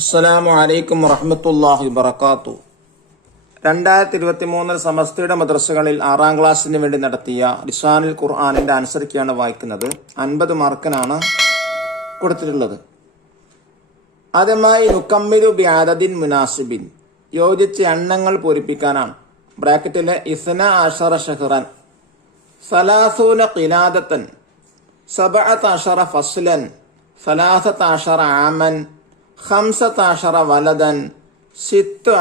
അസ്സലാമു അലൈക്കും വറഹ്മത്തുള്ളാഹി വബറകാതുഹു. 2023 സമസ്തയുടെ മദ്രസകളിൽ 6ാം ക്ലാസ്സിന് വേണ്ടി നടത്തിയ ലിസാനുൽ ഖുർആനിന്റെ ആൻസറിക്കാണ് വായിക്കുന്നത്. 50 മാർക്കിനാണ് കൊടുത്തിട്ടുള്ളത്. ആദ്യമായി നുകമ്മിലു ബിഅദദിൻ മുനാസിബിൻ, യോജിച്ച എണ്ണങ്ങൾ പൂരിപ്പിക്കാനാണ്. ബ്രാക്കറ്റിലെ 12 ഷഹ്റൻ, 30 ഖിലാദത്തൻ, 17 ഫസ്ലൻ, 13 ആമൻ, 15 വലദൻ, 16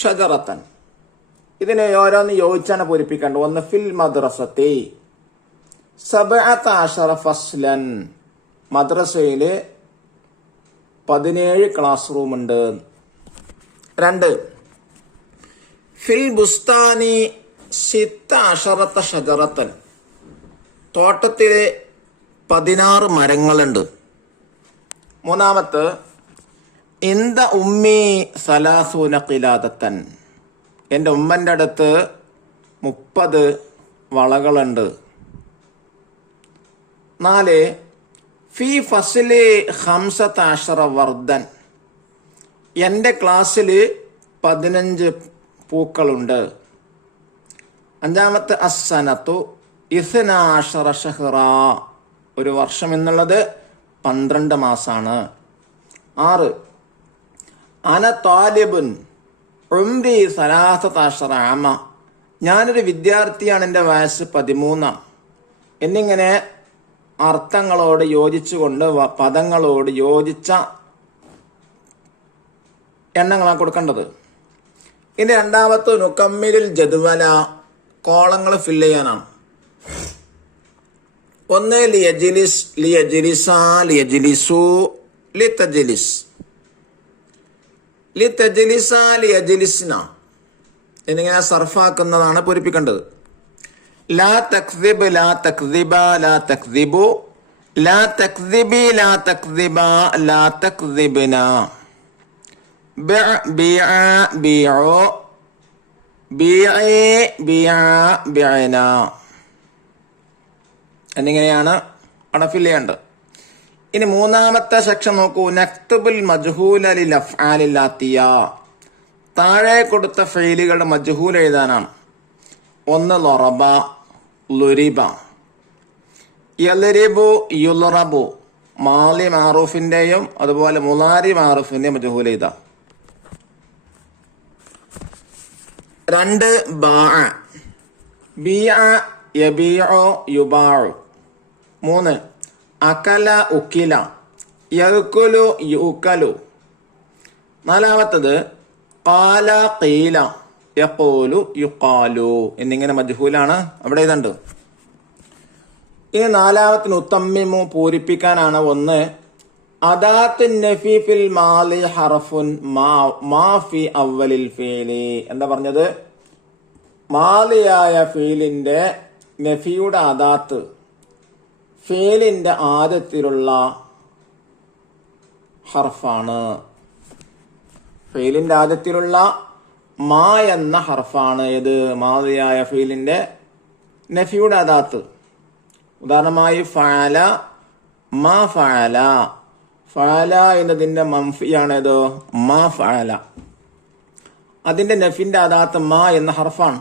ഷജറത്തൻ. ഇതിനെ ഓരോന്ന് യോജിച്ചാണ് പൂരിപ്പിക്കേണ്ടത്. ഒന്ന് ഫിൽ മദ്രസത്തി 17 ഫസ്ലൻ, മദ്രസയില് 17 ക്ലാസ് റൂം ഉണ്ട്. 2 ഫിൽ ബുസ്താനി 16 ഷജറത്തൻ, തോട്ടത്തില് 16 മരങ്ങളുണ്ട്. 3 ഇന്ദ ഉമ്മി 30 ഖിലാദത്തൻ, എൻ്റെ ഉമ്മൻ്റെ അടുത്ത് 30 വളകളുണ്ട്. 4 ഫി ഫസ്ലി 15 വർദ്ധൻ, എൻ്റെ ക്ലാസ്സിൽ 15 പൂക്കളുണ്ട്. 5 അസ്സനത്തു 12 ഷഹ്റ, ഒരു വർഷം എന്നുള്ളത് 12 മാസാണ്. 6 അന താലിബുൻ ഉംരി 13 ആമ, ഞാനൊരു വിദ്യാർത്ഥിയാണ്, എൻ്റെ വയസ്സ് 13. എന്നിങ്ങനെ അർത്ഥങ്ങളോട് യോജിച്ചുകൊണ്ട് പദങ്ങളോട് യോജിച്ച എണ്ണങ്ങളാണ് കൊടുക്കേണ്ടത്. ഇനി 2 നുകമ്മിലുൽ ജദ്വല, കോളങ്ങൾ ഫില്ല് ചെയ്യാനാണ്. 1 ലിയജ്ലിസ്, ലിയജ്ലിസ, ലിയജ്ലിസു, ലിതജ്ലിസ്, ലിതജ്ലിസ, ലിയജ്ലിസ്ന എന്നിങ്ങനെ സർഫാക്കുന്നതാണ് പൂരിപ്പിക്കേണ്ടത്. ലാ തക്ദിബ്, ലാ തക്ദിബ, ലാ തക്ദിബു, ലാ തക്ദിബി, ലാ തക്ദിബ, ലാ തക്ദിബ്ന, ബിഅ, ബിഅ, ബിഉ, ബിഇ, ബിഅ, ബിഅന എന്നിങ്ങനെയാണ് അവിടെ ഫില്ല് ചെയ്യേണ്ടത്. ഇനി 3ാമത്തെ സെക്ഷൻ നോക്കൂ. നക്തുബുൽ മജ്ഹൂല ലിൽ അഫ്ആലിൽ ആത്തിയ, താഴെ കൊടുത്ത ഫെയിലുകളുടെ മജ്ഹൂൽ എഴുതാനാണ്. 1 ലറബ, ലുരിബ, യൽരിബു, യുൽറബു, മാലി മാറൂഫിന്റെയും അതുപോലെ മുലാരി മാറൂഫിന്റെയും മജ്ഹൂൽ എഴുതാം. 2 ബാഅ, ബിഅ, യബീഉ, യുബാഉ. 3 അകല, ഉക്കില, യഅ്കുലു, യുഅ്കലു. 4 ഖാല, ഖീല, യഖൂലു, യുഖാലു എന്നിങ്ങനെ മജ്ഹൂലാണ് അവിടെ എഴുതേണ്ടത്. ഇനി 4 ഉത്തമ്മിമു, പൂരിപ്പിക്കാനാണ്. 1 അദാത്തുൻ നഫി ഫിൽ മാലി ഹർഫുൻ മാ ഫി അവ്വലിൽ ഫീലി, എന്താ പറഞ്ഞത്? മാലിയായ ഫീലിന്റെ നഫിയുടെ അദാത്ത് ഫീലിന്റെ ആദ്യത്തിലുള്ള ഹർഫാണ്. ഫീലിന്റെ ആദ്യത്തിലുള്ള മാ എന്ന ഹർഫാണ് ഏത്? മാലിയായ ഫീലിന്റെ നഫിയുടെ അദാത്ത്. ഉദാഹരണമായി ഫഅല, മാ ഫഅല, ഫഅല എന്നതിന്റെ മൻഫിയാണ് ഏത്? മാ ഫഅല. അതിന്റെ നഫിന്റെ അദാത്ത് മാ എന്ന ഹർഫാണ്.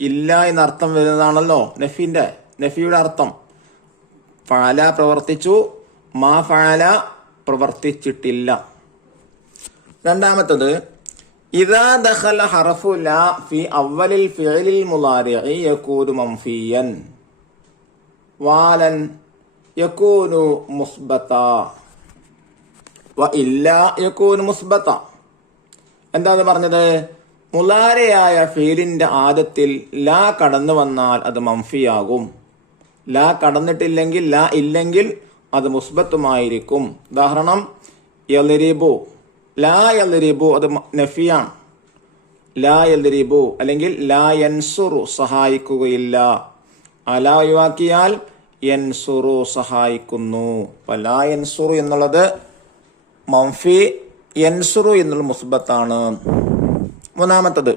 ഇല്ല എന്നർത്ഥം വരുന്നതാണല്ലോ നഫിയുടെ അർത്ഥം. ഫഅല പ്രവർത്തിച്ചു, മാ ഫഅല പ്രവർത്തിച്ചിട്ടില്ല. 2 ഇദാ ദഖല ഹർഫു ലാ ഫി അവ്വലിൽ ഫിഅലിൽ മുളാരിഇ യകൂനു മൻഫിയൻ, വാലൻ യകൂനു മുസ്ബത, വ ഇല്ലാ യകൂനു മുസ്ബത. എന്താണ് പറഞ്ഞത്? മുലാരയായ ഫീലിന്റെ ആദ്യത്തിൽ ലാ കടന്നു വന്നാൽ അത് മൻഫിയാകും. ലാ കടന്നിട്ടില്ലെങ്കിൽ, ലാ ഇല്ലെങ്കിൽ അത് മുസ്ബത്തുമായിരിക്കും. ഉദാഹരണം യൽരിബു, ലാ യൽരിബു അത് നഫിയാണ്. ലാ യൽരിബു അല്ലെങ്കിൽ ലാ യൻസുറു, സഹായിക്കുകയില്ല. അലാ ഒഴിവാക്കിയാൽ യൻസുറു, സഹായിക്കുന്നു. അപ്പൊ ലാ യൻസുറു എന്നുള്ളത് മൻഫി, യൻസുറു എന്നുള്ള മുസ്ബത്താണ്. 3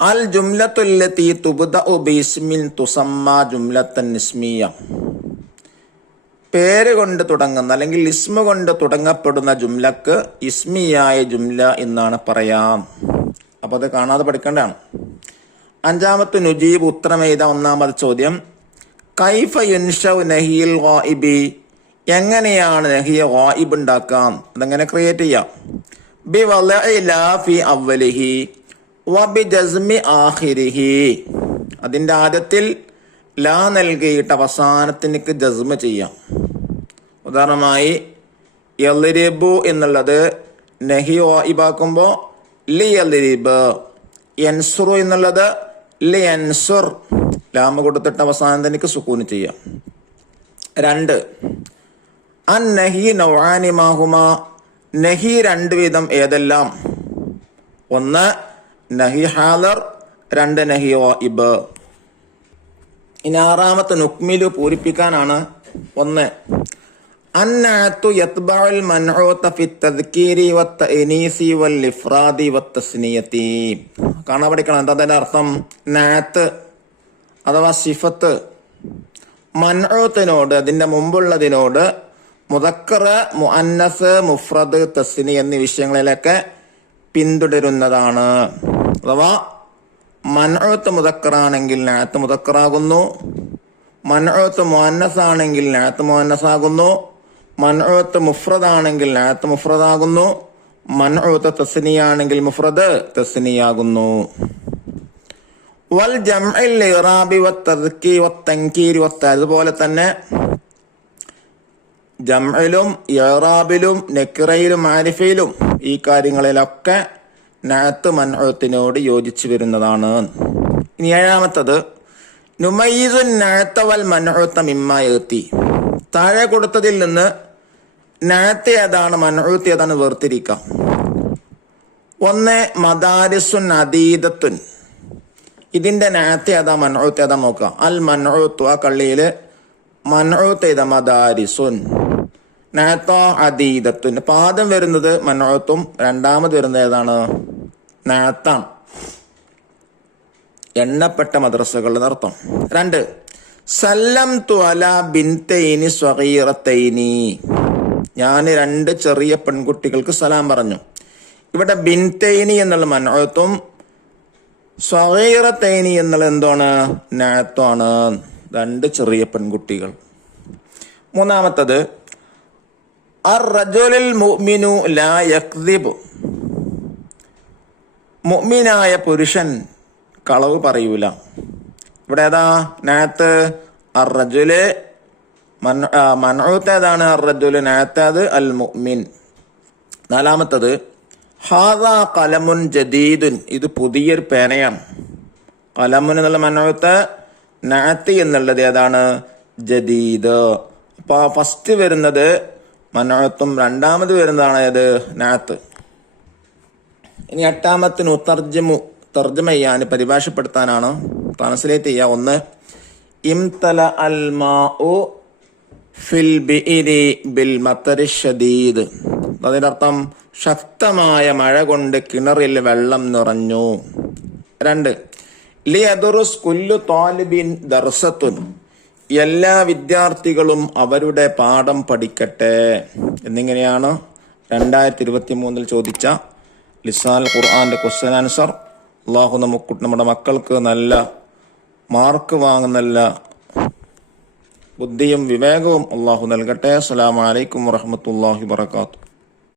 അൽ ജുംലത്തുല്ലത്തി തുബ്ദഉ ബിസ്മിൻ തുസമ്മ ജുംലത്തൻ ഇസ്മിയ, പേര് കൊണ്ട് തുടങ്ങുന്ന അല്ലെങ്കിൽ ഇസ്മ കൊണ്ട് തുടങ്ങപ്പെടുന്ന ജുംലക്ക് ഇസ്മിയായ ജുംല എന്നാണ് പറയാം. അപ്പോൾ അത് കാണാതെ പഠിക്കേണ്ടതാണ്. അഞ്ചാമത്തെ നുജീബ് ഉത്തരമെയ്ത ഒന്നാമത് ചോദ്യം, കൈഫ യുൻഷഉ നഹിയിൽ ഗായിബി, എങ്ങനെയാണ് നഹിയ ഗായിബ് ഉണ്ടാക്കാം? അതെങ്ങനെ ക്രിയേറ്റ് ചെയ്യാം? ബി വളഇ ലാ ഫി അവലിഹി വ ബി ജസ്മി ആഖിരിഹി, അതിന്റെ ആദ്യത്തിൽ ലാ നൽകിയിട്ട് അവസാനത്തിനേക്ക് ജസ്മ ചെയ്യാം. ഉദാഹരണമായി യൽരിബു എന്നുള്ളത് നഹി ഗായിബാക്കുമ്പോൾ ലി യൽരിബ്, യൻസുറു എന്നുള്ളത് ലി യൻസുർ, ലാമ കൊടുത്തിട്ട് അവസാനത്തിനേക്ക് സുക്കൂന് ചെയ്യാം. 2 അൻ നഹി നൗആനി മാഹുമാ, നഹി 2 വിധം ഏതെല്ലാം? 1 നഹി ഹാദർ, 2 നഹി ഗായിബ്. ഇനി 6ാമത്തെ നുക്മിലു പൂരിപ്പിക്കാനാണ്. 1 അന്നഅതു യത്ബഉൽ മൻഊത ഫി തദ്കീരി വത്തഅനീസി വൽ ഇഫ്റാദി വത്തസ്നിയതി. കാണാൻ പഠിക്കണം എന്താ അതിന്റെ അർത്ഥം. നഅത്ത് അഥവാ സിഫത്ത് മൻഊത്തിനോട്, അതിന്റെ മുമ്പുള്ളതിനോട് മുദക്കർ, മുഅന്നസ്, മുഫ്രദ്, തസ്നി എന്നീ വിഷയങ്ങളിലൊക്കെ പിന്തുടരുന്നതാണ്. അഥവാ മൻഊത്ത് മുദക്കറാണെങ്കിൽ നഅത്ത് മുദക്കറാകുന്നു, മൻഊത്ത് മുഅന്നസ് ആണെങ്കിൽ നഅത്ത് മുഅന്നസ് ആകുന്നു, മൻഊത്ത് മുഫ്രദാണെങ്കിൽ നഅത്ത് മുഫ്രദാകുന്നു, മൻഊത്ത് തസ്നിയാണെങ്കിൽ മുഫ്രദ് തസ്നിയാകുന്നു. വൽ ജംഇൽ ഇറാബി വത്തദ്കീ വത്തൻകീരി അതുപോലെ തന്നെ ജംഇലും ഇറാബിലും നക്റയിലും മാരിഫയിലും ഈ കാര്യങ്ങളിലൊക്കെ നഅത്ത് മൻഊത്തിനോട് യോജിച്ചു വരുന്നതാണ്. ഇനി 7ാമത്തത് നുമയ്യിസുൻ നഅത്ത വൽ മൻഊത്ത മിമ്മാ യഅതി, താഴെ കൊടുത്തതിൽ നിന്ന് നഅത്ത് ഏതാണ് മൻഊത്ത് ഏതാണ് വേർതിരിക്കാം. 1 മദാരിസുൻ അദീദത്തുൻ, ഇതിന്റെ നഅത്ത് ഏതാ മൻഊത്ത് ഏതാ നോക്കുക. അൽ മൻഊത്ത്, ആ കള്ളിയില് മൻഊത്ത് ഏതാ? മദാരിസുൻ. നഅത്തോ അദീദത്തുൻ. അപ്പൊ ആദ്യം വരുന്നത് മൻഊത്തും 2ാമത് വരുന്നത് ഏതാണ്? നഅത്താണ്. എണ്ണപ്പെട്ട മദ്രസകളുടെ അർത്ഥം. 2 സല്ലംതു അലാ ബിൻതൈനി സ്വഗീറത്തൈനി, ഞാൻ 2 ചെറിയ പെൺകുട്ടികൾക്ക് സലാം പറഞ്ഞു. ഇവിടെ ബിൻതൈനി എന്നുള്ള മൻഊത്തും സ്വഗീറത്തൈനി എന്നുള്ള എന്താണ്? നഅത്താണ്. 2 ചെറിയ പെൺകുട്ടികൾ. 3ാമത്തത് അർ റജുലുൽ മുഅ്മിനു ലാ യക്ദിബു, മുഅ്മിനായ പുരുഷൻ കളവ് പറയൂല. ഇവിടെ ഏതാ നഅത്ത്? അർ റജുല്. മൻഊത്ത് ഏതാണ്? അർ റജുല്. നഅത്ത് അത് അൽ മുഅ്മിൻ. 4ാമത്തത് ഹാദാ ഖലമുൻ ജദീദുൻ, ഇത് പുതിയൊരു പേനയാണ്. ഖലമുൻ എന്നുള്ള മൻഊത്ത്, നഅത്ത് എന്നുള്ളത് ഏതാണ്? ജദീദ്. അപ്പൊ ഫസ്റ്റ് വരുന്നത് മൻഊത്തും 2ാമത് വരുന്നതാണ് ഏത്? നഅത്ത്. ഇനി 8ാമത്തിന് തർജ്ജമ ചെയ്യാൻ, പരിഭാഷപ്പെടുത്താനാണ്, ട്രാൻസ്ലേറ്റ് ചെയ്യുക. 1 ഇംതല അൽ മാഉ ഫിൽ ബിഇരി ബിൽ മത്തരി ഷദീദ്, അതിന്റെ അർത്ഥം ശക്തമായ മഴ കൊണ്ട് കിണറിൽ വെള്ളം നിറഞ്ഞു. 2 ലിയദുറുസ് കുല്ലു താലിബിൻ ദർസത്തുൻ, എല്ലാ വിദ്യാർത്ഥികളും അവരുടെ പാഠം പഠിക്കട്ടെ എന്നിങ്ങനെയാണ് 2023 ചോദിച്ച ലിസാനുൽ ഖുർആന്റെ ക്വസ്റ്റ്യൻ ആൻസർ. അള്ളാഹു നമ്മുടെ മക്കൾക്ക് നല്ല മാർക്ക് വാങ്ങുന്ന ബുദ്ധിയും വിവേകവും അള്ളാഹു നൽകട്ടെ. അസ്സലാമു അലൈക്കും വറഹ്മത്തുള്ളാഹി വബറകാതുഹു.